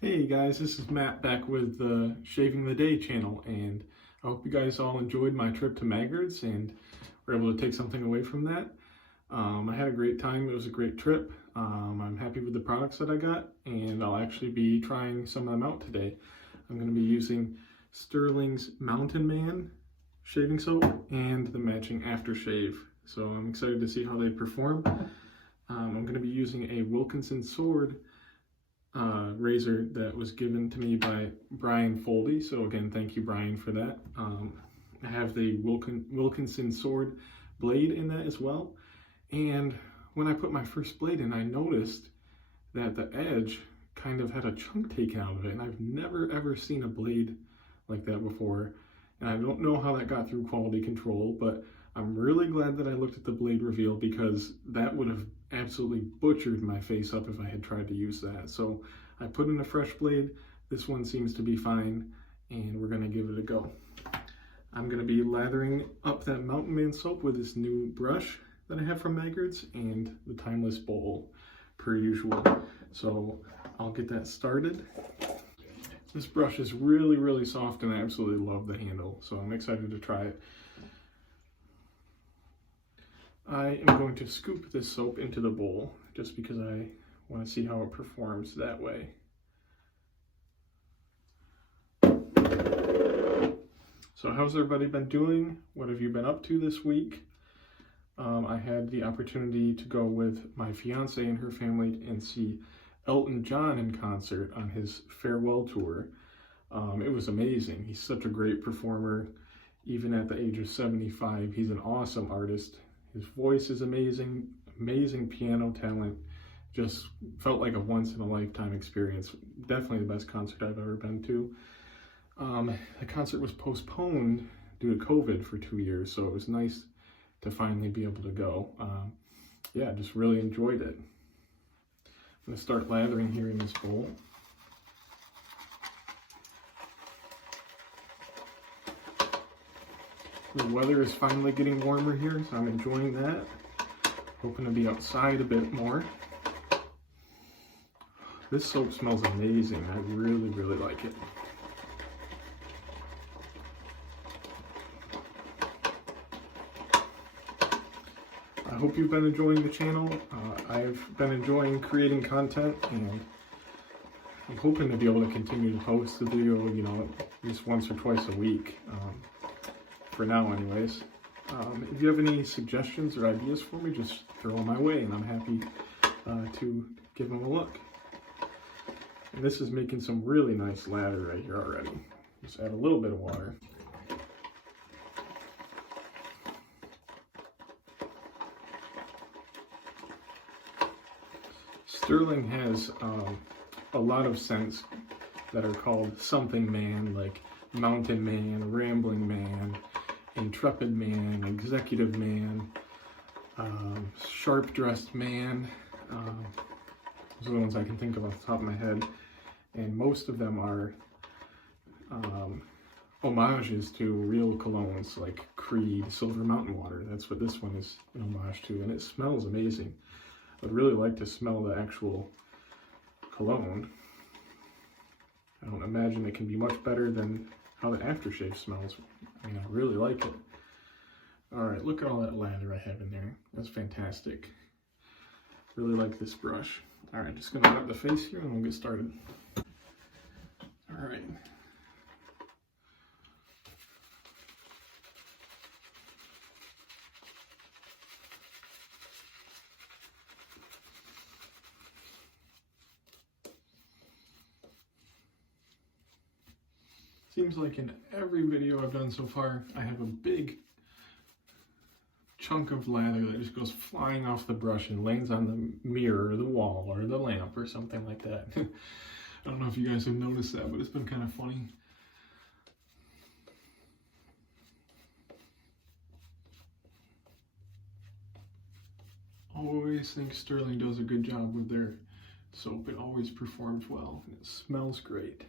Hey guys, this is Matt back with the Shaving the Day channel, and I hope you guys all enjoyed my trip to Maggard's and were able to take something away from that. I had a great time. It was a great trip. I'm happy with the products that I got, and I'll actually be trying some of them out today. I'm going to be using Stirling's Mountain Man shaving soap and the matching aftershave. So I'm excited to see how they perform. I'm going to be using a Wilkinson sword razor that was given to me by Brian Foldy. So again, thank you, Brian, for that. I have the Wilkinson sword blade in that as well. And when I put my first blade in, I noticed that the edge kind of had a chunk taken out of it. And I've never ever seen a blade like that before. And I don't know how that got through quality control, but I'm really glad that I looked at the blade reveal, because that would have absolutely butchered my face up if I had tried to use that. So I put in a fresh blade. This one seems to be fine, and we're gonna give it a go. I'm gonna be lathering up that Mountain Man soap with this new brush that I have from Maggard's and the Timeless bowl per usual. So I'll get that started. This brush is really soft, and I absolutely love the handle, so I'm excited to try it. I am going to scoop this soap into the bowl just because I want to see how it performs that way. So how's everybody been doing? What have you been up to this week? I had the opportunity to go with my fiance and her family and see Elton John in concert on his farewell tour. It was amazing. He's such a great performer. Even at the age of 75, he's an awesome artist. His voice is amazing, amazing piano talent. Just felt like a once-in-a-lifetime experience. Definitely the best concert I've ever been to. The concert was postponed due to COVID for 2 years, so it was nice to finally be able to go. Yeah, just really enjoyed it. I'm going to start lathering here in this bowl. The weather is finally getting warmer here, so I'm enjoying that. Hoping to be outside a bit more. This soap smells amazing. I really like it. I hope you've been enjoying the channel. I've been enjoying creating content, and I'm hoping to be able to continue to post the video, at least once or twice a week. For now anyways. If you have any suggestions or ideas for me, just throw them my way, and I'm happy to give them a look. And this is making some really nice lather right here already. Just add a little bit of water. Stirling has a lot of scents that are called something man, like Mountain Man, Rambling Man, Intrepid Man, Executive Man, Sharp Dressed Man. Those are the ones I can think of off the top of my head. And most of them are homages to real colognes like Creed, Silver Mountain Water. That's what this one is an homage to, and it smells amazing. I'd really like to smell the actual cologne. I don't imagine it can be much better than how the aftershave smells. I mean, I really like it. All right, look at all that lather I have in there. That's fantastic. Really like this brush. All right, just gonna wet the face here and we'll get started. All right. Seems like in every video I've done so far, I have a big chunk of lather that just goes flying off the brush and lands on the mirror or the wall or the lamp or something like that. I don't know if you guys have noticed that, but it's been kind of funny. Always think Stirling does a good job with their soap. It always performs well and it smells great.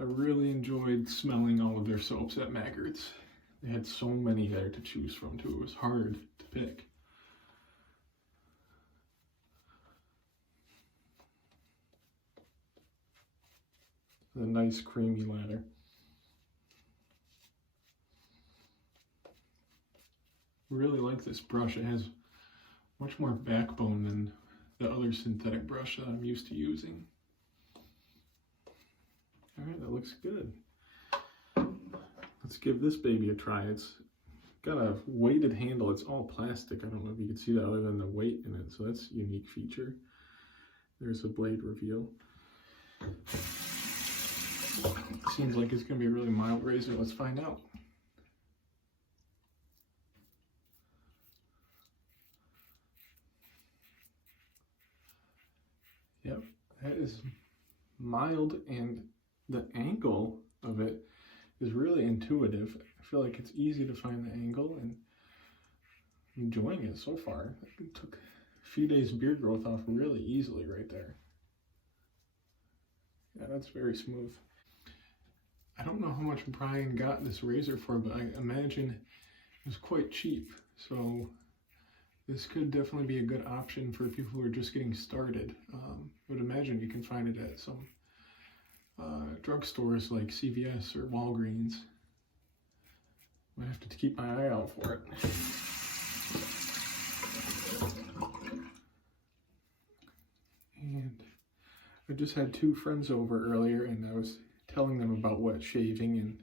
I really enjoyed smelling all of their soaps at Maggard's. They had so many there to choose from too. It was hard to pick. a nice creamy lather. Really like this brush. It has much more backbone than the other synthetic brush that I'm used to using. All right, that looks good. Let's give this baby a try. It's got a weighted handle. It's all plastic. I don't know if you can see that other than the weight in it, so that's a unique feature. There's a blade reveal. Seems like it's going to be a really mild razor. Let's find out. Yep, that is mild, and the angle of it is really intuitive. I feel like it's easy to find the angle, and I'm enjoying it so far. It took a few days beard growth off really easily right there. Yeah, that's very smooth. I don't know how much Brian got this razor for, but I imagine it was quite cheap. So this could definitely be a good option for people who are just getting started. I would imagine you can find it at some drugstores like CVS or Walgreens. I have to keep my eye out for it. And I just had two friends over earlier, and I was telling them about wet shaving and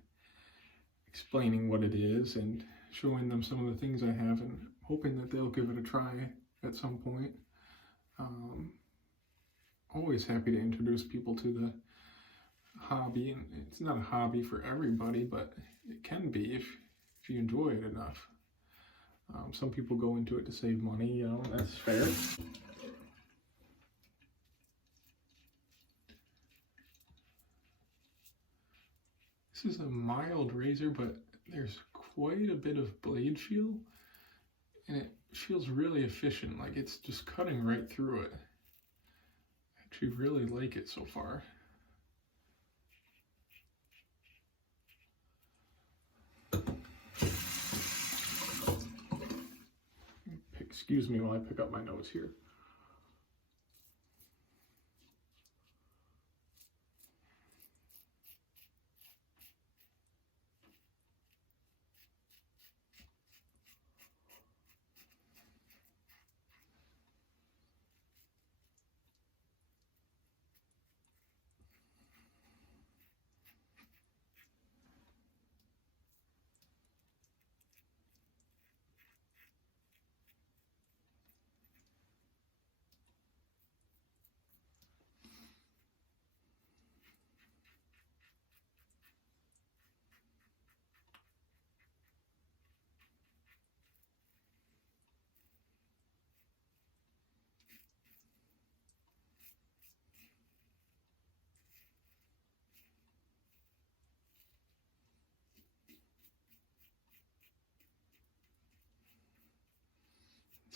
explaining what it is and showing them some of the things I have, and hoping that they'll give it a try at some point. Always happy to introduce people to the hobby, and it's not a hobby for everybody, but it can be if you enjoy it enough. Some people go into it to save money, you know, that's fair. This is a mild razor, but there's quite a bit of blade feel, and it feels really efficient, like it's just cutting right through it. I actually really like it so far. Excuse me while I pick up my nose here.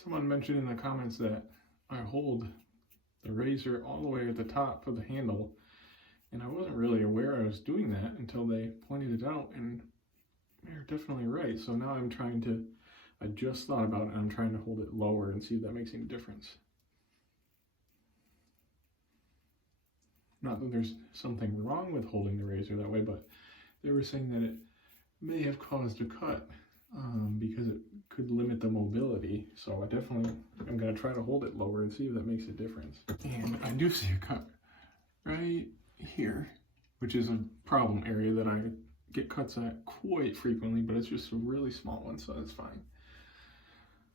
Someone mentioned in the comments that I hold the razor all the way at the top of the handle, and I wasn't really aware I was doing that until they pointed it out, and they're definitely right. So now I'm trying to, I just thought about it, and I'm trying to hold it lower and see if that makes any difference. Not that there's something wrong with holding the razor that way, but they were saying that it may have caused a cut because it could limit the mobility. So I'm going to try to hold it lower and see if that makes a difference. And I do see a cut right here, which is a problem area that I get cuts at quite frequently, but it's just a really small one, so that's fine.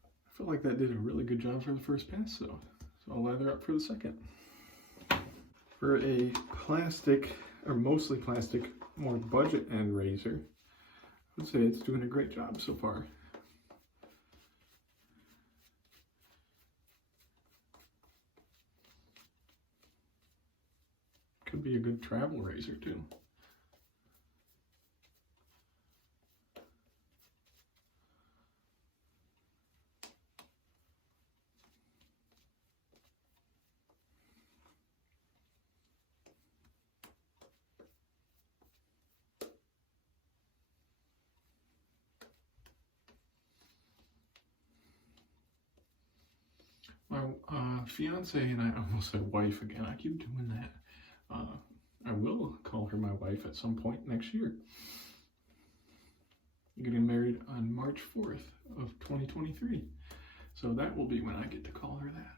I feel like that did a really good job for the first pass, so I'll lather up for the second. For a plastic, or mostly plastic, more budget end razor, I would say it's doing a great job so far. Could be a good travel razor too. My fiance and I, almost said wife again, I keep doing that. I will call her my wife at some point next year. I'm getting married on March 4th of 2023. So that will be when I get to call her that.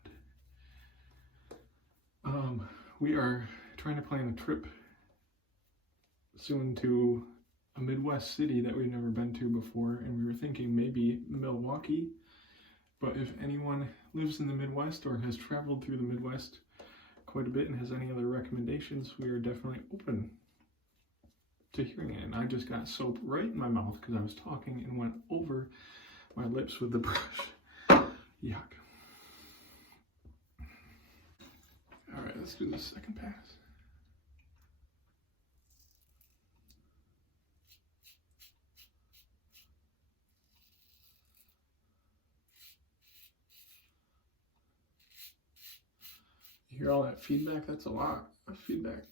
We are trying to plan a trip soon to a Midwest city that we've never been to before, and we were thinking maybe Milwaukee. But if anyone lives in the Midwest or has traveled through the Midwest quite a bit and has any other recommendations, we are definitely open to hearing it. And I just got soap right in my mouth because I was talking and went over my lips with the brush. Yuck. All right, let's do the second pass. You hear all that feedback? That's a lot of feedback.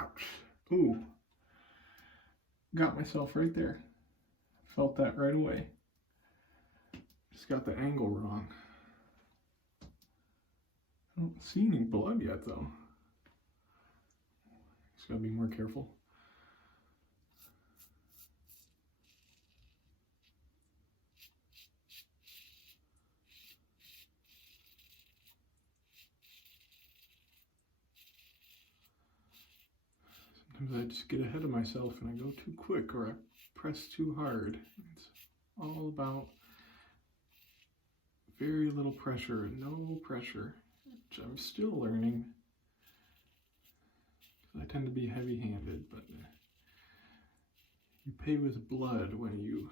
Ouch. Ooh. Got myself right there. Felt that right away. Just got the angle wrong. I don't see any blood yet though. Just gotta be more careful. Sometimes I just get ahead of myself and I go too quick or I press too hard. It's all about very little pressure, no pressure, which I'm still learning. I tend to be heavy-handed, but you pay with blood when you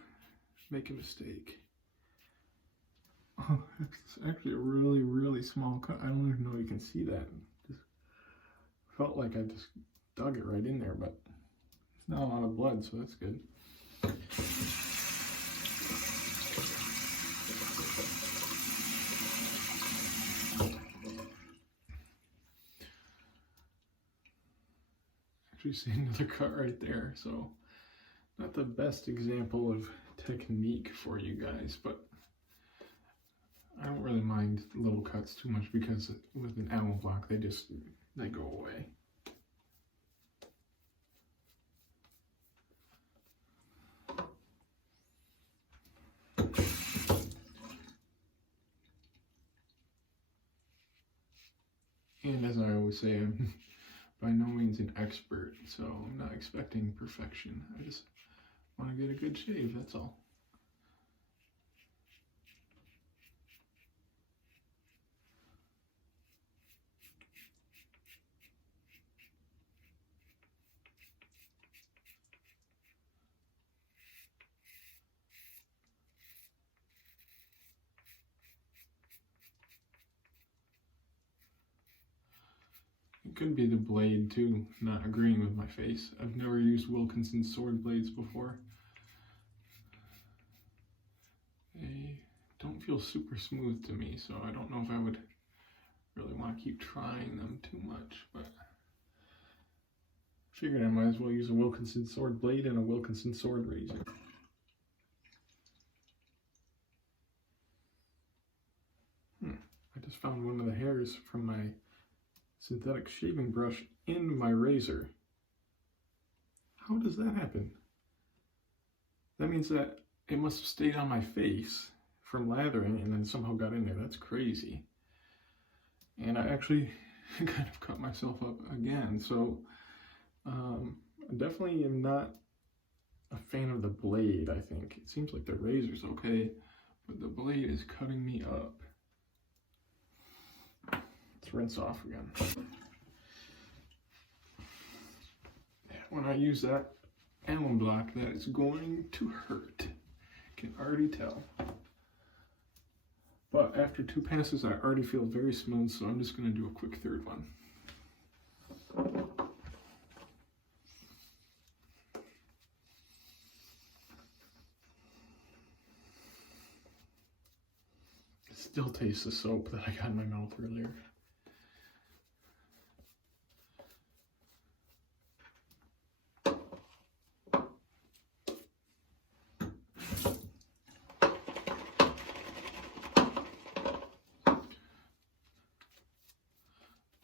make a mistake. Oh, it's actually a really, really small cut. I don't even know if you can see that. Just felt like I just dug it right in there, but it's not a lot of blood, so that's good. Actually see another cut right there, so not the best example of technique for you guys, but I don't really mind little cuts too much because with an alum block they go away. And as I always say, I'm by no means an expert, so I'm not expecting perfection. I just want to get a good shave, that's all. It could be the blade too, not agreeing with my face. I've never used Wilkinson sword blades before. They don't feel super smooth to me, so I don't know if I would really want to keep trying them too much, but I figured I might as well use a Wilkinson sword blade and a Wilkinson sword razor. I just found one of the hairs from my synthetic shaving brush in my razor. How does that happen? That means that it must have stayed on my face from lathering and then somehow got in there. That's crazy. And I actually kind of cut myself up again. So I definitely am not a fan of the blade, I think. It seems like the razor's okay, but the blade is cutting me up. Let's rinse off again. When I use that alum block, that is going to hurt. Can already tell. But after 2 passes, I already feel very smooth, so I'm just going to do a quick third one. It still tastes the soap that I got in my mouth earlier.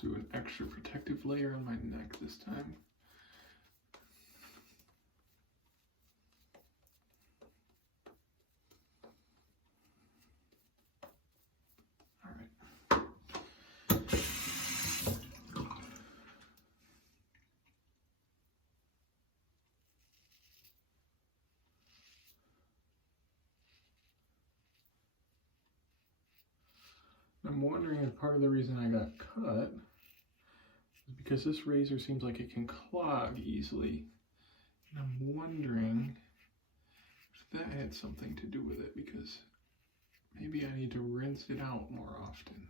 Do an extra protective layer on my neck this time. All right. I'm wondering if part of the reason I got cut is because this razor seems like it can clog easily. And I'm wondering if that had something to do with it, because maybe I need to rinse it out more often.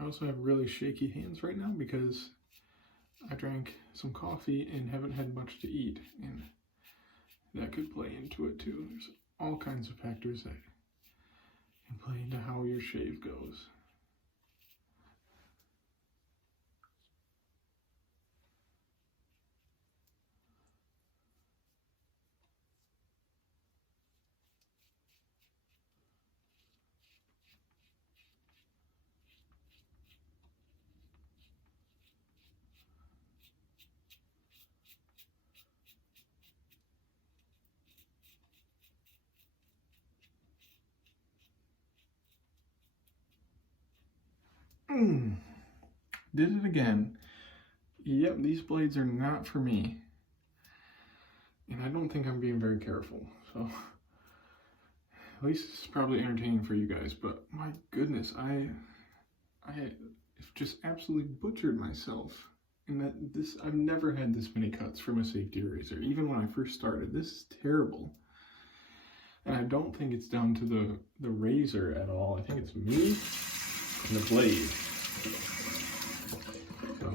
I also have really shaky hands right now because I drank some coffee and haven't had much to eat, and that could play into it too. There's all kinds of factors that can play into how your shave goes. Did it again. Yep, these blades are not for me. And I don't think I'm being very careful, so at least it's probably entertaining for you guys, but my goodness, I just absolutely butchered myself. And I've never had this many cuts from a safety razor, even when I first started. This is terrible. And I don't think it's down to the razor at all. I think it's me and the blade. So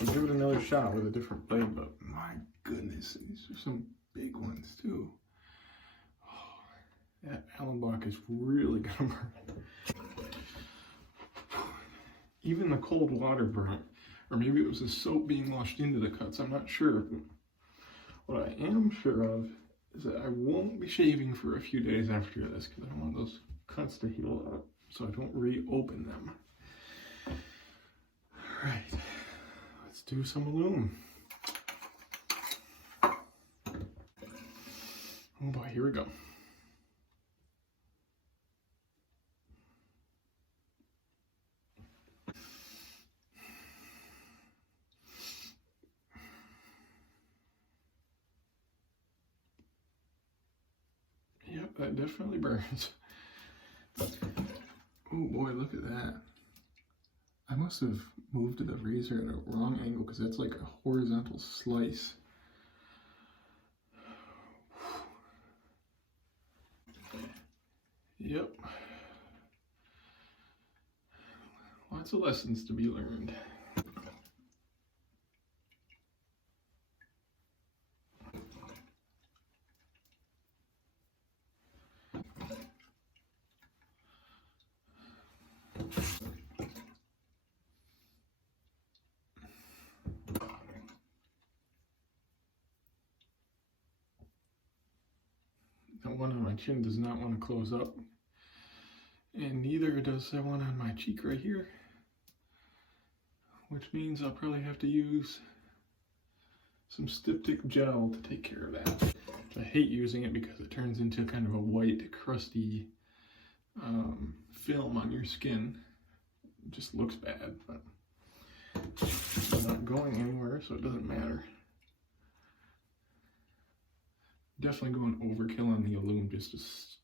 I'll give it another shot with a different blade, but my goodness, these are some big ones too. Oh, that Allen block is really gonna burn. Even the cold water burnt, or maybe it was the soap being washed into the cuts, I'm not sure. What I am sure of is that I won't be shaving for a few days after this because I want those cuts to heal up so I don't reopen them. All right, let's do some aluminum. Oh boy, here we go. Yep, that definitely burns. Oh boy, look at that. I must have moved the razor at a wrong angle because that's like a horizontal slice. Yep. Lots of lessons to be learned. That one on my chin does not want to close up, and neither does that one on my cheek right here, which means I'll probably have to use some styptic gel to take care of that. I hate using it because it turns into kind of a white, crusty film on your skin. It just looks bad, but it's not going anywhere, so it doesn't matter. Definitely going overkill on the aluminum just to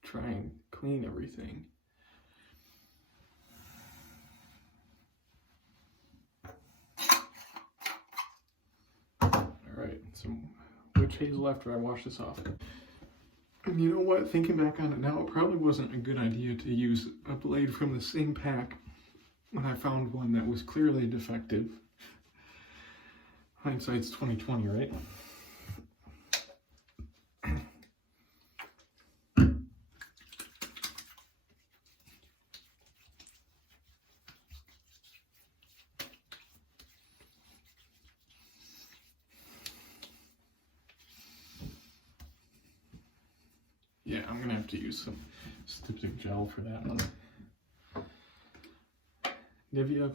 try and clean everything. right, some witch hazel after I wash this off. And you know what, thinking back on it now, it probably wasn't a good idea to use a blade from the same pack when I found one that was clearly defective. Hindsight's 20/20, right? Yeah, I'm gonna have to use some styptic gel for that one. Nivea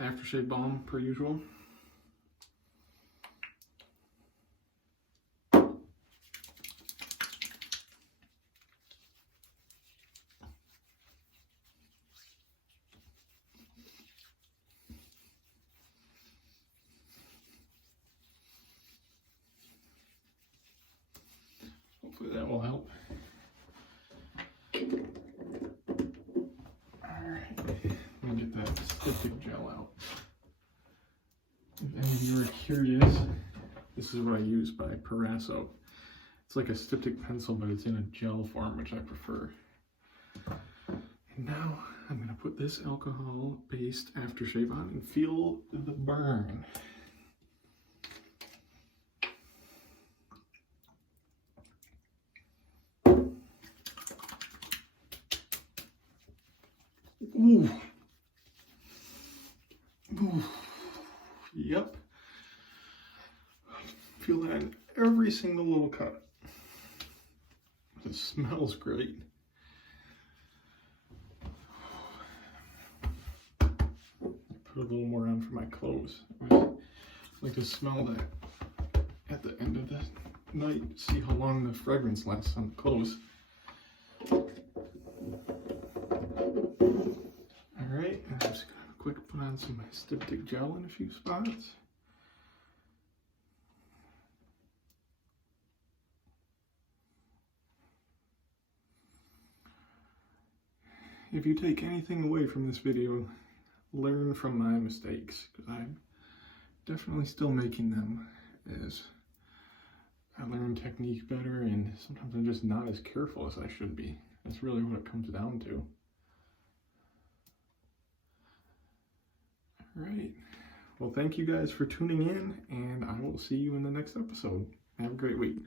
aftershave balm per usual. Hopefully that will help. Alright, let me get that styptic gel out. If any of you are curious, this is what I use by Preshave. It's like a styptic pencil, but it's in a gel form, which I prefer. And now I'm going to put this alcohol-based aftershave on and feel the burn. Ooh. Ooh. Yep. Feel that in every single little cut. It smells great. Put a little more on for my clothes. I like to smell that at the end of the night. See how long the fragrance lasts on the clothes. Alright, I'm just gonna quick put on some styptic gel in a few spots. If you take anything away from this video, learn from my mistakes, because I'm definitely still making them as I learn technique better, and sometimes I'm just not as careful as I should be. That's really what it comes down to. Alright, well, thank you guys for tuning in, and I will see you in the next episode. Have a great week.